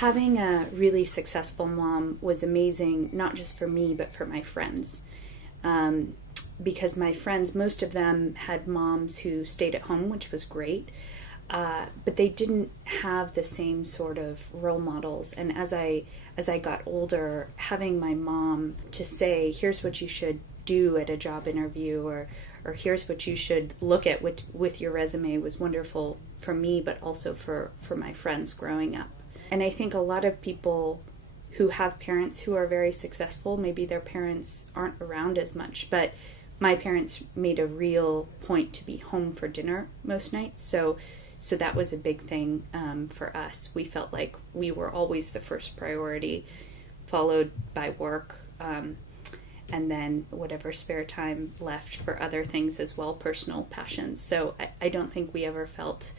having a really successful mom was amazing, not just for me, but for my friends. Because my friends, most of them had moms who stayed at home, which was great. But they didn't have the same sort of role models. And as I got older, having my mom to say, here's what you should do at a job interview, or here's what you should look at with your resume, was wonderful for me, but also for my friends growing up. And I think a lot of people who have parents who are very successful, maybe their parents aren't around as much, but my parents made a real point to be home for dinner most nights. So that was a big thing for us. We felt like we were always the first priority, followed by work, and then whatever spare time left for other things as well, personal passions. So I don't think we ever felt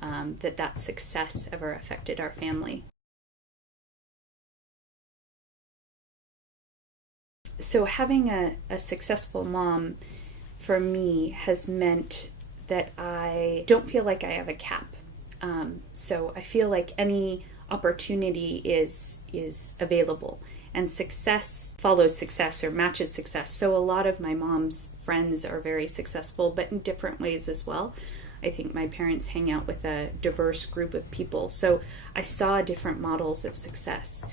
that success ever affected our family. So having a successful mom for me has meant that I don't feel like I have a cap. So I feel like any opportunity is available, and success follows success or matches success. So a lot of my mom's friends are very successful, but in different ways as well. I think my parents hang out with a diverse group of people. So I saw different models of success.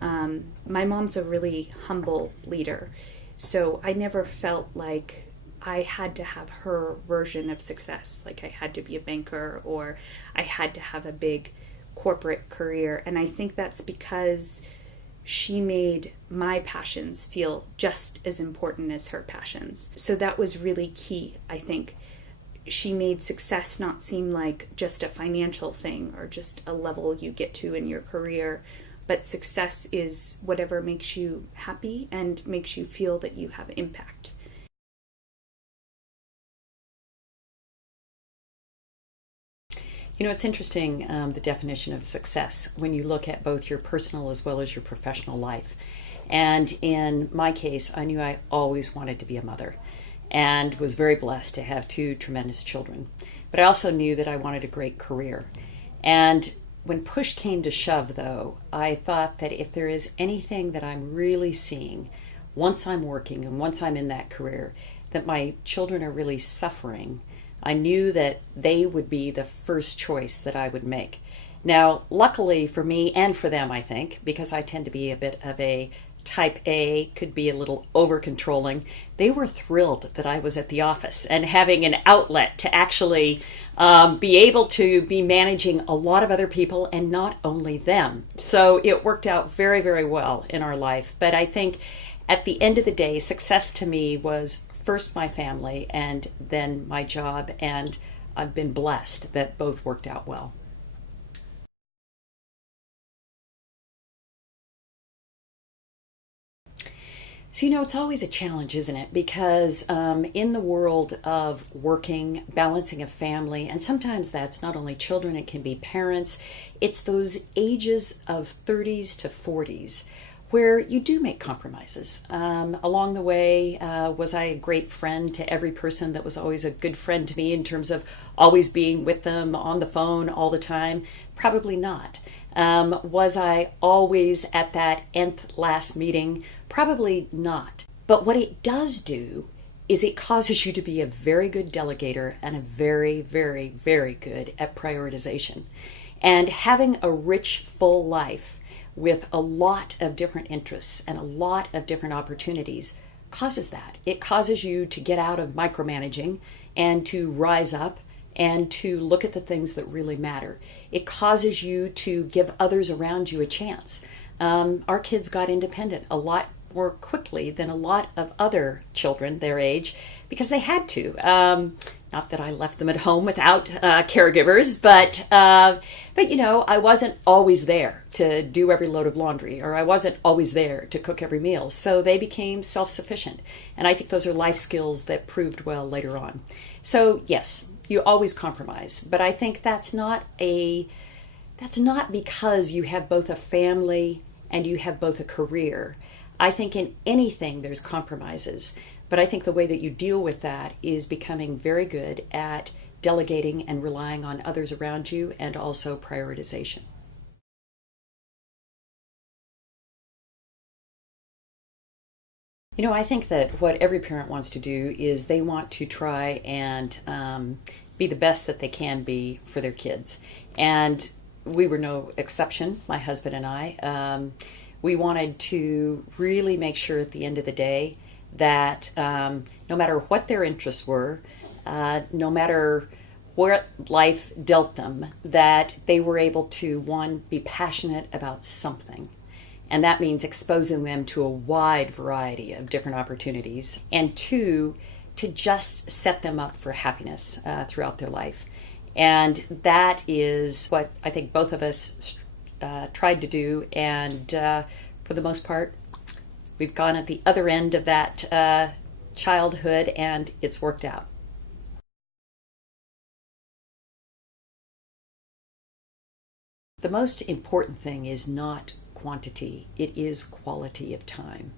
My mom's a really humble leader, so I never felt like I had to have her version of success, like I had to be a banker or I had to have a big corporate career. And I think that's because she made my passions feel just as important as her passions. So that was really key, I think. She made success not seem like just a financial thing or just a level you get to in your career, but success is whatever makes you happy and makes you feel that you have impact. You know, it's interesting, the definition of success when you look at both your personal as well as your professional life. And in my case, I knew I always wanted to be a mother and was very blessed to have two tremendous children. But I also knew that I wanted a great career. And when push came to shove, though, I thought that if there is anything that I'm really seeing once I'm working and once I'm in that career, that my children are really suffering, I knew that they would be the first choice that I would make. Now, luckily for me and for them, I think, because I tend to be a bit of a type A, could be a little over-controlling, they were thrilled that I was at the office and having an outlet to actually be able to be managing a lot of other people and not only them. So it worked out very, very well in our life. But I think at the end of the day, success to me was first my family and then my job, and I've been blessed that both worked out well. So, you know, it's always a challenge, isn't it? Because in the world of working, balancing a family, and sometimes that's not only children, it can be parents, it's those ages of 30s to 40s where you do make compromises. Along the way, was I a great friend to every person that was always a good friend to me in terms of always being with them on the phone all the time? Probably not. Was I always at that nth last meeting? Probably not. But what it does do is it causes you to be a very good delegator and a very, very, very good at prioritization. And having a rich, full life with a lot of different interests and a lot of different opportunities causes that. It causes you to get out of micromanaging and to rise up and to look at the things that really matter. It causes you to give others around you a chance. Our kids got independent a lot more quickly than a lot of other children their age because they had to. Not that I left them at home without caregivers, but you know, I wasn't always there to do every load of laundry, or I wasn't always there to cook every meal. So they became self-sufficient, and I think those are life skills that proved well later on. So yes, you always compromise, but I think that's not because you have both a family and you have both a career. I think in anything there's compromises, but I think the way that you deal with that is becoming very good at delegating and relying on others around you, and also prioritization. I think that what every parent wants to do is they want to try and be the best that they can be for their kids. And we were no exception, my husband and I. We wanted to really make sure at the end of the day that no matter what their interests were, no matter what life dealt them, that they were able to, one, be passionate about something. And that means exposing them to a wide variety of different opportunities. And two, to just set them up for happiness throughout their life. And that is what I think both of us tried to do. And for the most part, we've gone at the other end of that childhood, and it's worked out. The most important thing is not quantity, it is quality of time.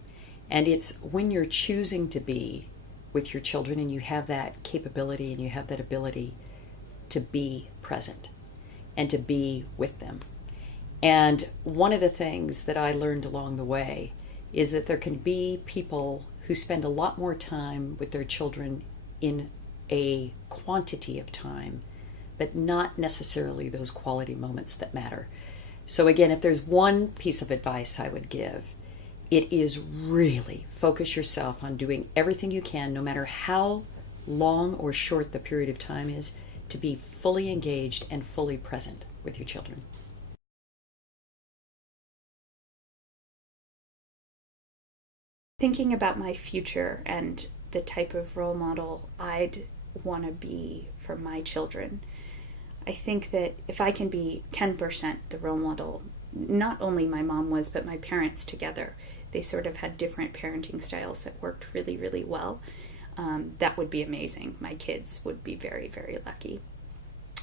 And it's when you're choosing to be with your children and you have that capability and you have that ability to be present and to be with them. And one of the things that I learned along the way is that there can be people who spend a lot more time with their children in a quantity of time, but not necessarily those quality moments that matter. So again, if there's one piece of advice I would give, it is really focus yourself on doing everything you can, no matter how long or short the period of time is, to be fully engaged and fully present with your children. Thinking about my future and the type of role model I'd want to be for my children, I think that if I can be 10% the role model, not only my mom was, but my parents together, they sort of had different parenting styles that worked really, really well. That would be amazing. My kids would be very, very lucky.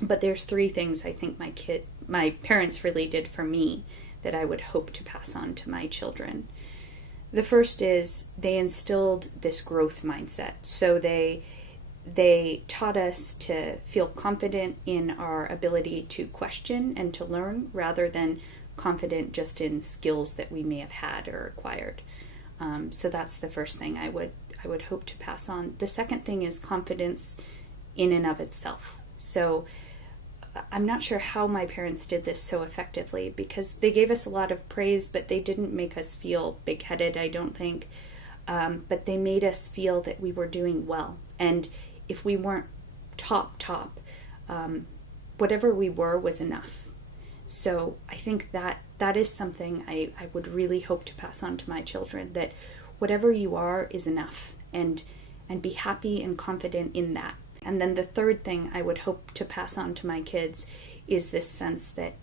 But there's three things I think my parents really did for me that I would hope to pass on to my children. The first is they instilled this growth mindset. So they taught us to feel confident in our ability to question and to learn, rather than confident just in skills that we may have had or acquired. So that's the first thing I would hope to pass on. The second thing is confidence in and of itself. So I'm not sure how my parents did this so effectively, because they gave us a lot of praise, but they didn't make us feel big-headed, I don't think. But they made us feel that we were doing well. And if we weren't top, whatever we were was enough. So I think that is something I would really hope to pass on to my children, that whatever you are is enough, and be happy and confident in that. And then the third thing I would hope to pass on to my kids is this sense that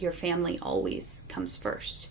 your family always comes first.